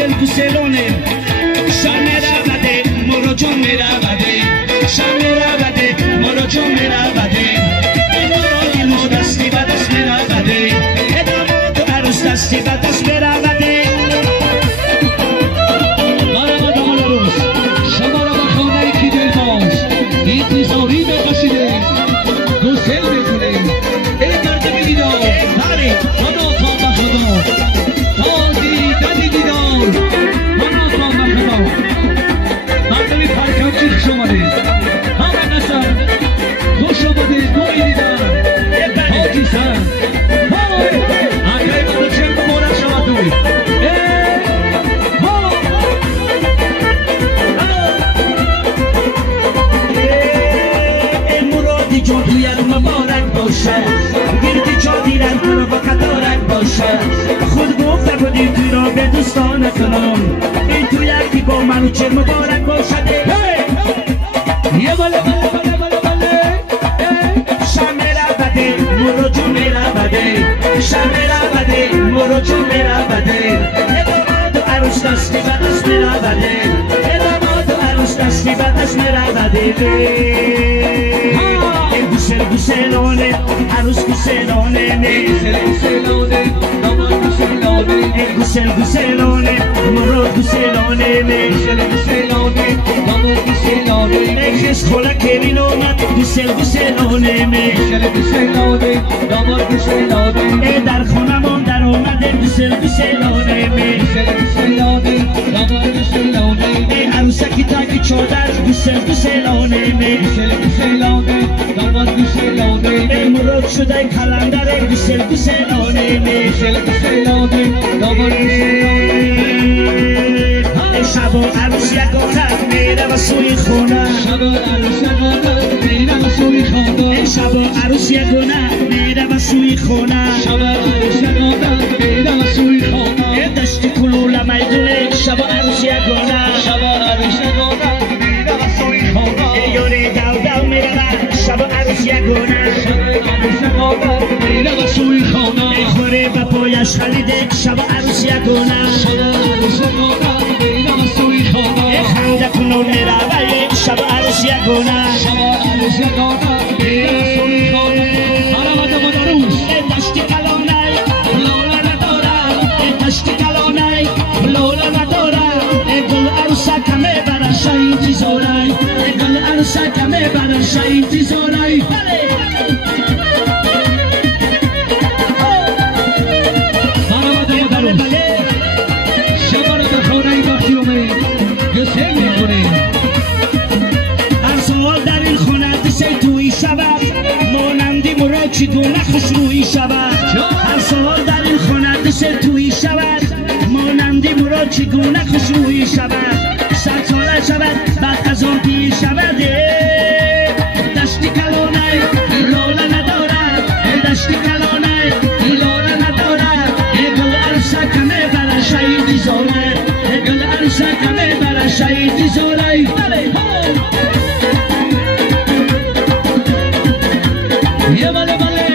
گوسل گوسلونه شامه رابده مرو جمعه رابده شامه رابده مرو جمعه رابده مرو دستی با دست رابده ادامه تو عروس دستی با دست رابده مرحبا داماد عروس شما را با خانه کی دلباز انتظاری بکشیده گسل بکنیم ای مرد دیدار خدا تا به خدا تا دیدن دیدار خدا تا به خدا مردمی پرکم چی خوش آمده همه نسر خوش آمده گوی دیدن حاجی سر اگه من چه مبارک شود دوی مرادی جان توی مبارک باشه گردی جا دیرن کنو با قدارک باشه خود گفته بودی توی را به دوستان کنم این تو یکی با منو چه مبارک باشه یه بله بله بله بله بله شامه را بده مرو جمعه را بده شامه را بده مرو جمعه را بده ادامه تو عروس دستی و دست را بده ادامه تو عروس دستی و دست را بده گوسل گوسلانه عروس گوسلانه گسل گسلانه داماد گسلانه گوسل گوسلانه مراد گوسلانه گسل گسلانه داماد گسلانه خس خوله کبین اومد گوسل گوسلانه گسل گسلانه داماد گسلانه در خونمون در اومده گوسل گوسلانه گسل گسلانه داماد گسلانه عروسکی تاکی چادر گوسل گوسلانه گسل گسلانه داماد گسلانه مراد شده کلندر گوسل گوسلانه گسل گسلانه داماد گسلانه شب و عروس یکانه میره و سوی خونه شب عروس یکانه میره و سوی خانه شب و عروس یکانه میره و سوی خونه شب عروس یکانه میره و سوی خانه دشت کلوله میدونه شب و عروس یکانه شب عروس یکانه میره و سوی خانه یوری دو دو میره شب و عروس یکانه شب عروس یکانه میره و سوی خانه خوره و پایش خلیده شب و عروس یکانه شب عروس یکانه میره و سوی خانه خنده کنون میره شب و عروس یکانه شب عروس یکانه میره و سوی خانه مرحبا داماد عروس دشتی کلانه لولا نداره دشتی کلانه لولا نداره گل عروسک همه برش انتظاره گل عروسک همه برش انتظاره مرحبا داماد عروس شما را به خانه وقتی اومد گسل میکنیم هر سال در این خونه دسته توی شود مانندی مراد چی دونه خوش روی شود هر سال در این خونه دسته توی شود مانندی مراد چی گونه خوش روی شود 100 ساله شود بعد از آن پیر شود دشتی کلانه لاله ندارد دشتی کلانه لاله ندارد گل عروسک همه برش انتظاره گل عروسک همه برش انتظاره یه بله بله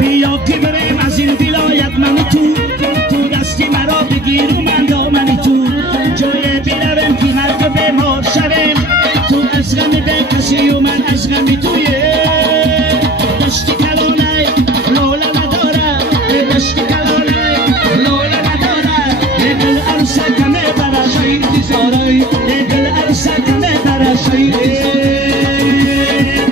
بیا که بریم از این ولایت من تو دستی مرا بگیر و من دامنی تو جای بیرم که هر بیمار شویم تو از غم به کسی و من از غم توی دشتی کلانه لاله نداره دشتی کلانه لاله نداره گل عروسک همه برش انتظاره گل عروسک همه برش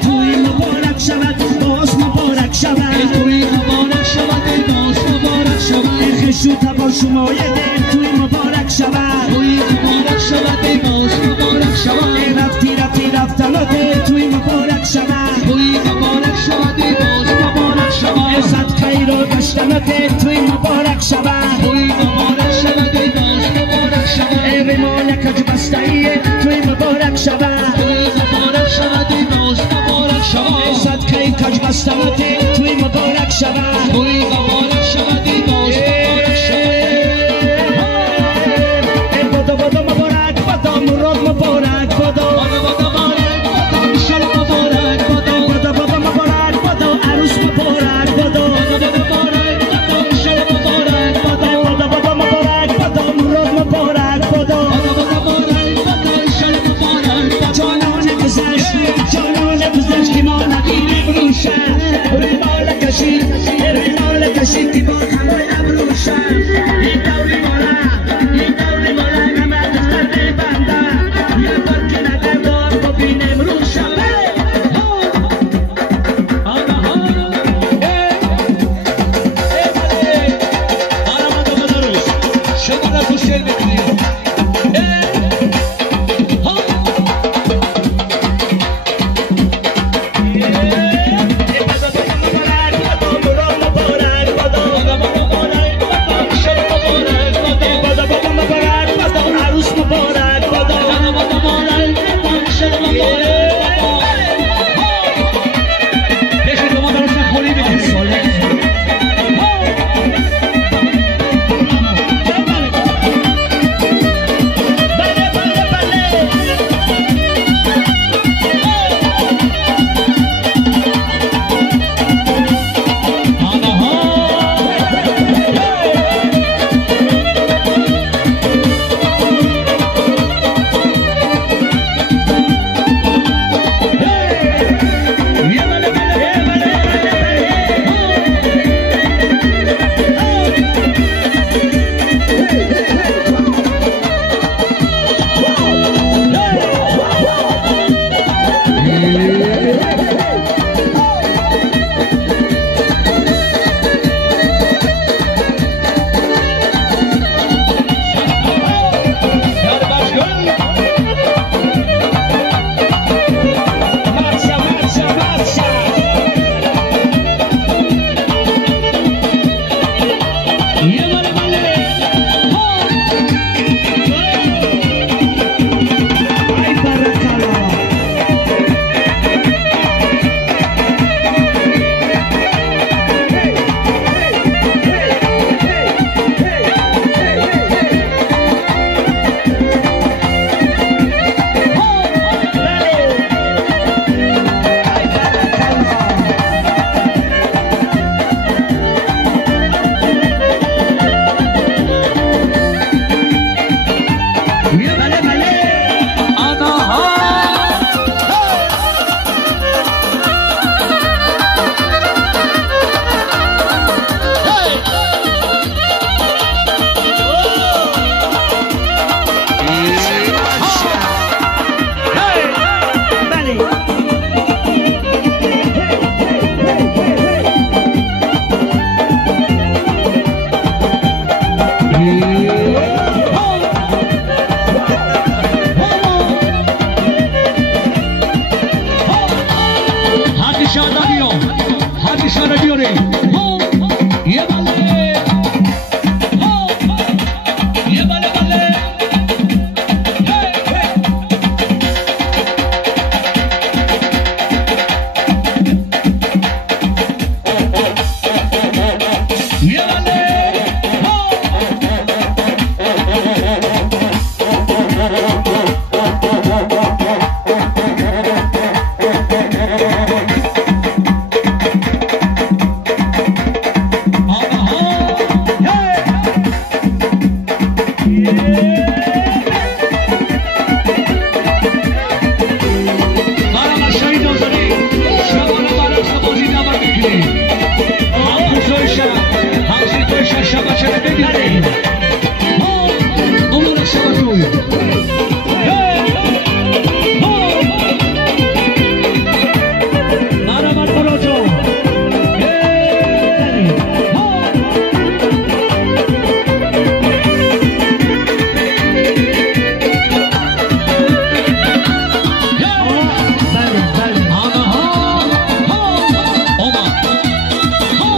توی مبارک شود باز مبارک شود توی مبارک شود باز مبارک شود خشو تبا شمای دل توی مبارک شود توی مبارک شود باز مبارک شود رفتی رفتنات توی مبارک شود توی مبارک شود باز مبارک شود صد خیر و داشتنات توی مبارک شود توی مبارک شود باز مبارک شود ریمان کج بستایی توی مبارک شود توی مبارک شود باز مبارک شود صد خیر کج بستنات توی مبارک شود توی مبارک شود باز مبارک شود بدو مبارک بدو مراد مبارک یه بله بله ای برکلا